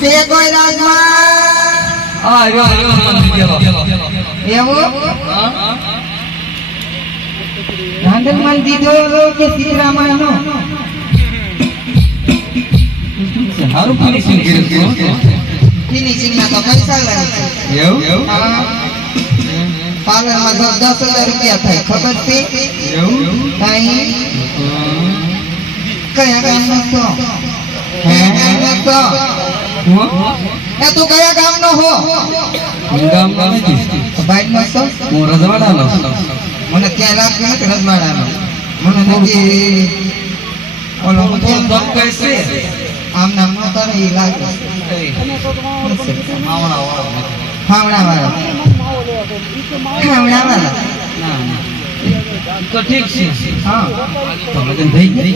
તે કોઈ રાજમાં આ રહ્યો એવું રાંધણમાં દીધો કે સીતારામનો હારું ફિનિશિંગ કર્યું ફિનિશિંગ ના તો પૈસા લાગે છે એવું પાર્લર માં 10,000 રૂપિયા થાય ખબર છે એવું કઈ કયા ગામનો છો એ તું કયા ગામનો હો ગામનો નથી બાઈક નો છો હું રજવાડાનો મને ક્યાં લાગતું નથી રજવાડાનો મને નથી ઓલો કઈ છે આમ નામ નો તારે ઈ લાગે ખાવડા વાળા તો ઠીક છે હા તો લગન થઈ ગઈ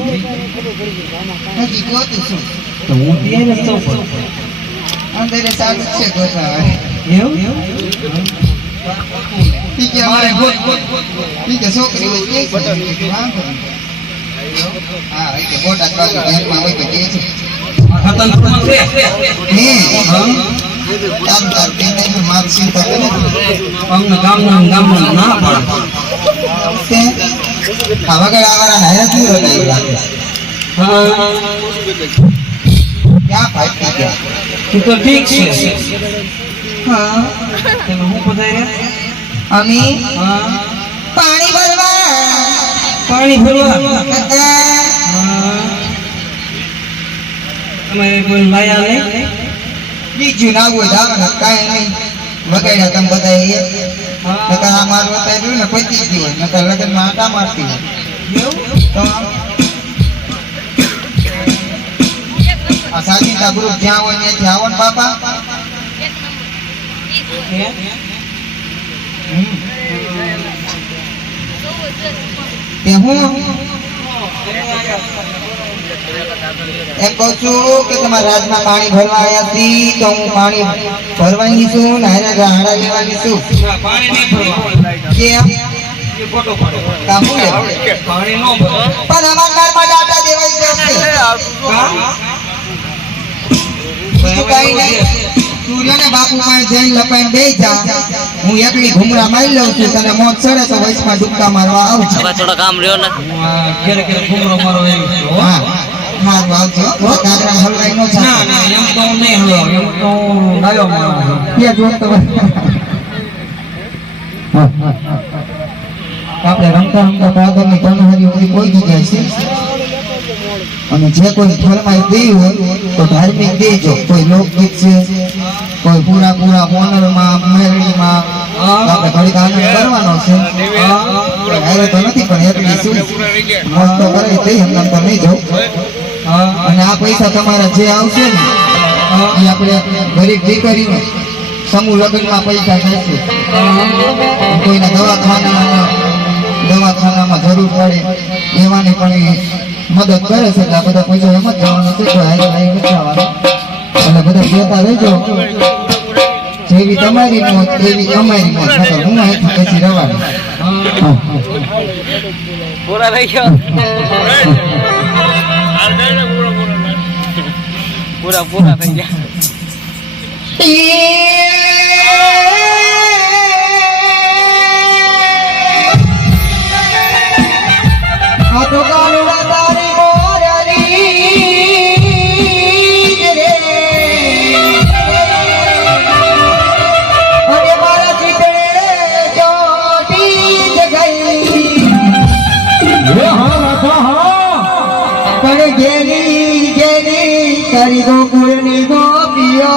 હજી ગોતું છું તો હું ત્યાં જ છું અંદરે ચાલુ છે ગોતવા એવું ઠીક છે મારે ગોત ઠીક છે છોકરી હોય કે વાંધો નહીં. હા એ કે બોટાદ બાજુ ઘરમાં હોય તો કે છે ખતમ ખતમ છે હે તારું તારું કે નહીં મારું ચિંતા કરે અમને ગામના ના પાડે તે આ વગર આવારા હારે પૂરો થઈ લાગે ક્યાં ફાઈટ ગયા તું તો ઠીક છે હા તમે હું પધારે અમે હા પાણી ભરવા પાણી ભરવા તમે કોઈ લાયા નહીં બીજું ના હોય જવાનું કાંઈ નહીં વગાડ્યા તમે બધા નકર આ મારું અત્યારે ને પચી ગયું હોય નકર લગ્નમાં આટા મારતી હોય તો આ સાજીતા ગ્રુપ જ્યાં હોય ત્યાંથી આવો ને બાપા તે હું એમ કહું છું કે તમારા રાજમાં પાણી ભરવા આવ્યા છી તો હું પાણી ભરવાની છું ને હારે હાડા લેવાની છું પાણી નહીં ભરવા કેમ એ ફોટો પાડો કામ લે પાણી નો ભરો પણ અમારા ઘરમાં ડાટા દેવાઈ જશે બીજું કાંઈ નહીં સૂર્યને બાપુ પાસે જઈને લપાઈને બેસી જા હું એકલી ઘુમરા મારી લઉં છું તને મોત ચડે તો વૈશમાં ડૂબકા મારવા આવું છું થોડો કામ રહ્યો ને ક્યારે ક્યારે ઘૂમરો મારો એમ છે હો. હા હારું આવજો કાકરા હલવાઈ નો ના ના એમ તો હું નહીં હલવાઉં. એમ તો હું ડાયો માણસ છું. કે જો તો આપણે રમતા રમતા પાગળની તનહારી ઉડી કોઈ જગ્યાએ છે અને જે કોઈ ફરમાઈ દેવી હોય તો ધાર્મિક દેજો કોઈ લોકગીત છે કોઈ પૂરા મોનરમાં મેરડીમાં આપણે ઘડીક આનંદ કરવાનો છે હારે તો નથી પણ એટલી શું મોજ તો કરે તે એમને તો નહીં જાઉં અને આ પૈસા તમારા જે આવશે ને એ આપણે ગરીબ દીકરીને સમૂહ લગ્નમાં પૈસા થશે કોઈના દવાખાનામાં જરૂર પડે એવાની પણ એ મદદ કરે છે એટલે આ બધા પૈસા એમ જ જવાનું છે કોઈ હાઈ હાઈ બચાવવાનું એટલે બધા કહેતા રહેજો જેવી તમારી મોત એવી અમારી મોત નકર હું અહીંથી પછી રવાનું પૂરા થઈ ગયો પૂરા થઈ ગયા આ તો કાનુડા તારી મોરલી રે અને મારા ચિતરે ચોટી જ ગઈ પણ ઘેરી ઘેરી કરી ગોકુળની ગોપીઓ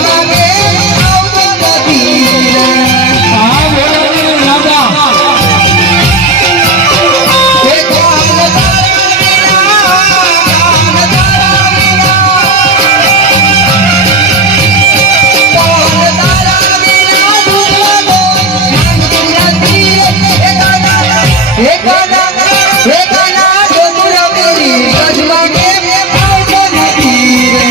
જગવાને આવતો નથી રે. હા બોલો ને રાજા એ કાન તારા વિના, કાન તારા વિના, કાન તારા વિના દુનિયાનો માંગતી નથી રે. એ કાના જો તું રમેલી જગવાને આવતો નથી રે.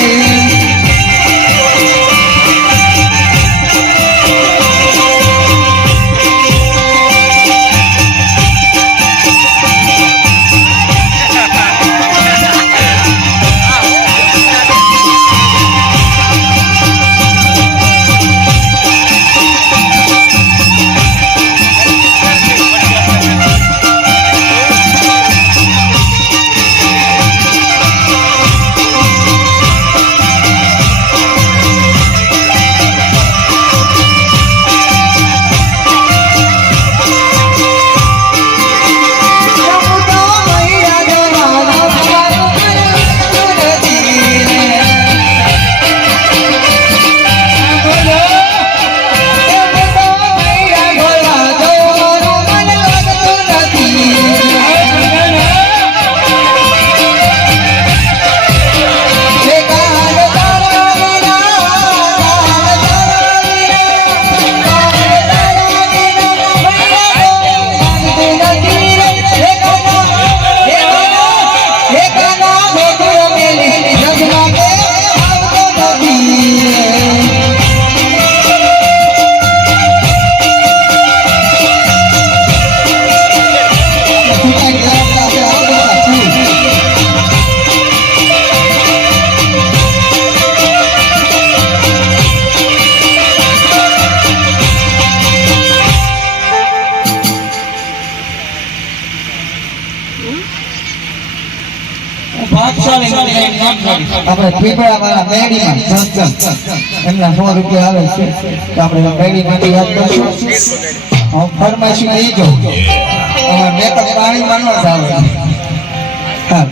ભાગશાળી મને એમ નામ કરી આપણે પીપળાવાળા મેડીમાં એમના 100 રૂપિયા આવે છે તો આપણે મેડીમાંથી વાત કરશું. હું ફરમાઈશી લઈ જાઉં મેં તો પાણીમાં ન જ આવે. હા.